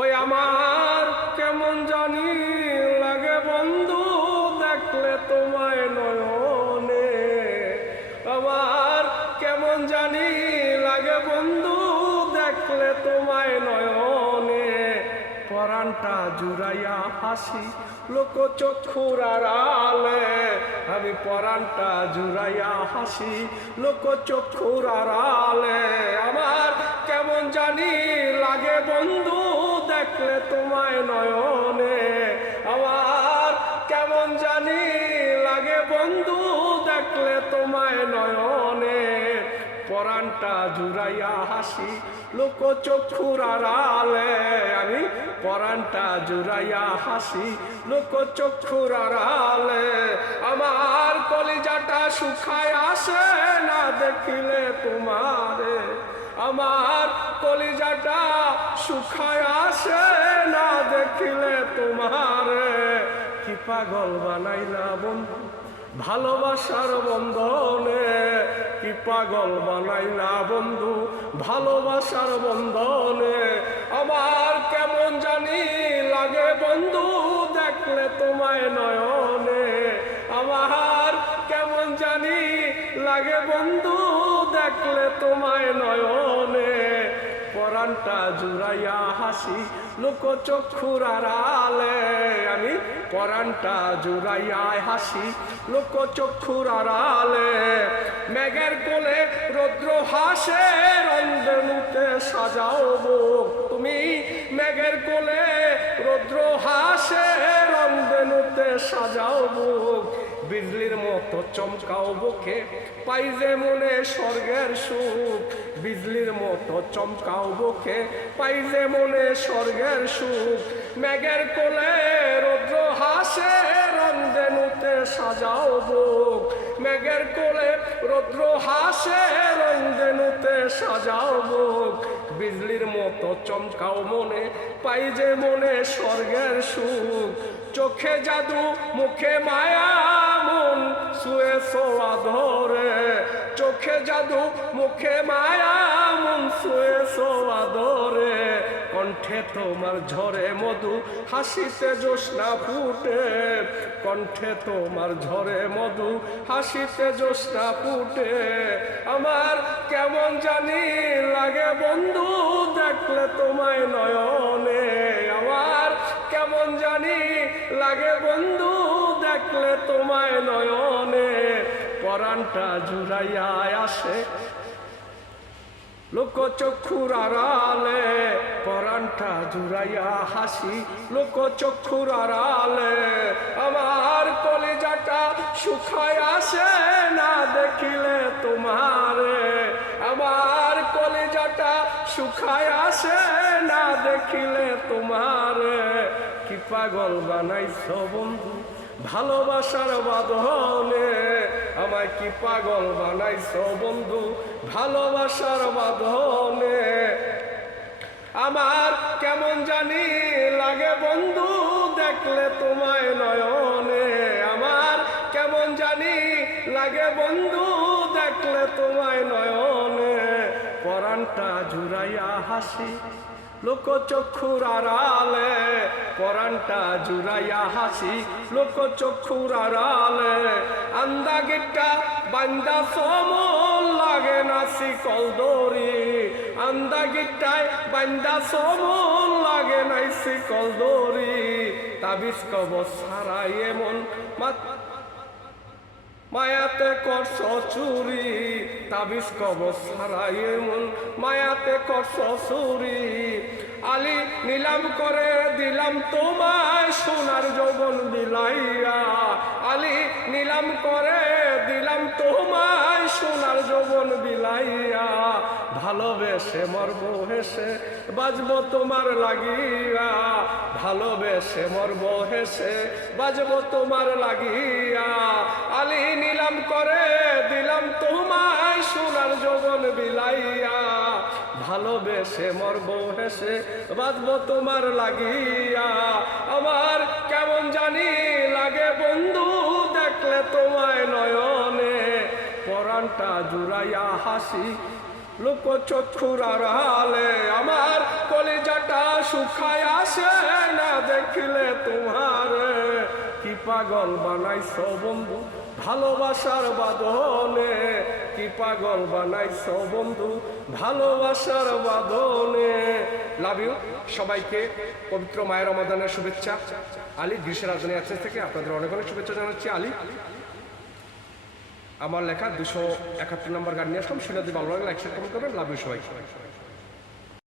ওই আমার কেমন জানি লাগে বন্ধু দেখলে তোমায় নয়নে, আমার কেমন জানি লাগে বন্ধু দেখলে তোমায় নয়নে। পরাণটা জুড়াইয়া হাসি লোক চক্ষুর আড়ালে, আমি পরাণটা জুড়াইয়া হাসি লোক চক্ষুর আড়ালে। আমার কেমন জানি লাগে বন্ধু দেখলে তোমায় নয়নে, আমার কেমন জানি লাগে বন্ধু দেখলে তোমায় নয়নে। পরাণটা জুড়াইয়া হাসি লোক চক্ষুর আড়ালে, আমি পরাণটা জুড়াইয়া হাসি লোক চক্ষুর আড়ালে। আমার কলিজাটা শুকায় আসে না দেখিলে তোমারে, আমার কলিজাটা শুকায় আসে না দেখিলে তোমারে। কি পাগল বানাইলা বন্ধু ভালোবাসার বন্ধনে, কি পাগল বানাইলা বন্ধু ভালোবাসার বন্ধনে। আমার কেমন জানি লাগে বন্ধু দেখলে তোমায় নয়নে, আমার কেমন জানি লাগে বন্ধু দেখলে তোমায় নয়নে। পরাণটা জুড়াইয়া হাসি লোক চক্ষুর আড়ালে, আমি পরাণটা জুড়াইয়া হাসি লোক চক্ষুর আড়ালে। মেঘের কোলে রৌদ্র হাসে রন্ধনুতে সাজাও বুক, তুমি মেঘের কোলে রৌদ্র হাসে রন্ধনুতে সাজাও বুক। বিজলির মতো চমকাও বুকে পাই যে মনে স্বর্গের সুখ, বিজলির মতো চমকাও বুকে পাই যে মনে স্বর্গের সুখ। মেঘের কোলে রৌদ্র হাসে রন্ধনুতে সাজাও বুক, মেঘের কোলে রৌদ্র হাসে রন্ধনুতে সাজাও বুক। বিজলির মতো চমকাও মনে পাই যে মনে স্বর্গের সুখ। চোখে জাদু মুখে মায়া মন শুয়ে সোয়া ধরে, চোখে জাদু মুখে মায়া মন শুয়ে সোয়া ধরে। কণ্ঠে তোমার ঝরে মধু হাসিতে জ্যোৎস্না ফুটে, কণ্ঠে তোমার ঝরে মধু হাসিতে জ্যোৎস্না ফুটে। আমার কেমন জানি লাগে বন্ধু দেখলে তোমায় নয়নে, আমার কেমন জানি লাগে বন্ধু দেখলে তোমায় নয়নে। পরাণটা জুড়াইয়া আসে লোক চক্ষুর আড়ালে, পরাণটা জুড়াইয়া হাসি লোক চক্ষুর আড়ালে। আমার কলিজাটা শুকায় আসে না দেখিলে তোমারে, আমার কলিজাটা শুকায় আসে না দেখিলে তোমারে। কি পাগল বানাইছো বন্ধু ভালোবাসার বাঁধনে, আমায় কি পাগল বানাইছো বন্ধু ভালোবাসার বাঁধনে। আমার কেমন জানি লাগে বন্ধু দেখলে তোমায় নয়নে, আমার কেমন জানি লাগে বন্ধু দেখলে তোমায় নয়নে। পরাণটা জুড়াইয়া হাসি লোক চক্ষুর আড়ালে, পরাণটা জুড়াইয়া হাসি লোক চক্ষুর আড়ালে। আন্দা গিট্টা বান্দা সমল লাগে না শিকল দড়ি, আন্দা গিট্টায় বান্দা সমল লাগে নাই শিকল দড়ি। তাবিজ কবজ ছাড়াই এমন মায়াতে করছ চুরি, তাবিজ কবজ ছাড়াই এমন মায়াতে করছ চুরি। আলী নিলাম করে দিলাম তোমায় সোনার যৌবন বিলাইয়া, আলী নিলাম করে দিলাম তোমায় সোনার যৌবন বিলাইয়া। ভালোবেসে মরবো হেসে বাজবো তোমার লাগিয়া, ভালোবেসে মরবো হেসে বাজবো তোমার লাগিয়া। আলী নিলাম করে দিলাম তোমায় সোনার যৌবন বিলাইয়া, ভালোবেসে মরবো হেসে বাজবো তোমার লাগিয়া। আমার কেমন জানি লাগে বন্ধু দেখলে তোমায় নয়নে, পরাণটা জুড়াইয়া হাসি লোক চক্ষুর আড়ালে আমার কলিজাটা শুকায় আসে না দেখিলে তোমার কি পাগল বানাইছ বন্ধু ভালোবাসার বাঁধনে কি পাগল বানাইছ বন্ধু ভালোবাসার বাঁধনে লাভ ইউ সবাইকে পবিত্র মায়ের রমাদানের শুভেচ্ছা আলী গ্রীষ্মের রাজধানী অ্যাক্সেস থেকে আপনাদের অনেক অনেক শুভেচ্ছা জানাচ্ছি আলী আমার লেখা 271 নম্বর গান নিয়ে আসলাম শুনে যদি ভালো লাগলে লাইক শেয়ার কমেন্ট করবেন লাভ ইউ সবাই